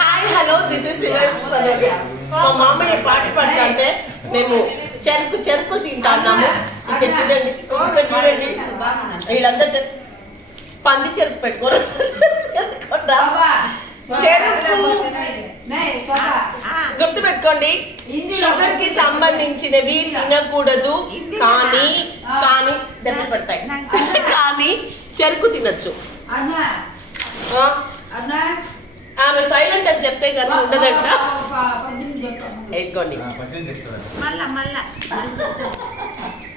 Hi hello this is మా మామయ్య పాట పాడుతుంటే మేము చెరుకు తింటాము. ఇక్కడ చూడండి చూడండి వీళ్ళందరూ పంది చెరుకు పెట్టుకోరు. చెరుకు గుర్తు పెట్టుకోండి, షుగర్ కి సంబంధించినవి తినకూడదు. కానీ దెబ్బ పడతాయి. కానీ చెరుకు తినచ్చు. ఆమె సైలెంట్ అని చెప్తే కానీ ఉండదంట. ఎత్తుకోండి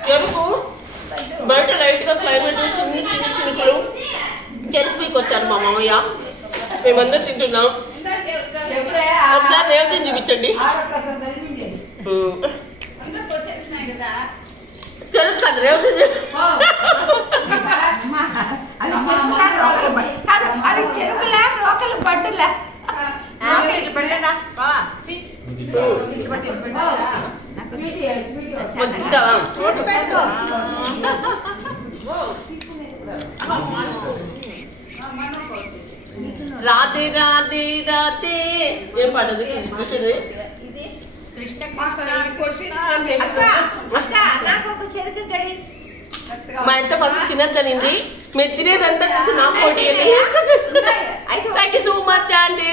చెరుకు బయట లైట్ గా క్లైమేట్ చిన్ని చినుకులు. చెరుకు మీకు వచ్చారు మా మామయ్య, మేమందరూ తింటున్నాం. ఒకసారి రేవతిని చూపించండి. చెరుకు కాదు రేవతి రాధే రాధే రాధే ఏం పాడదు కృష్ణుడు. మా ఎంత ఫస్ట్ తినద్దనింది, మీరు తినేదంతా చూసి నాకు పోటీ. థ్యాంక్ యూ సో మచ్ అండి.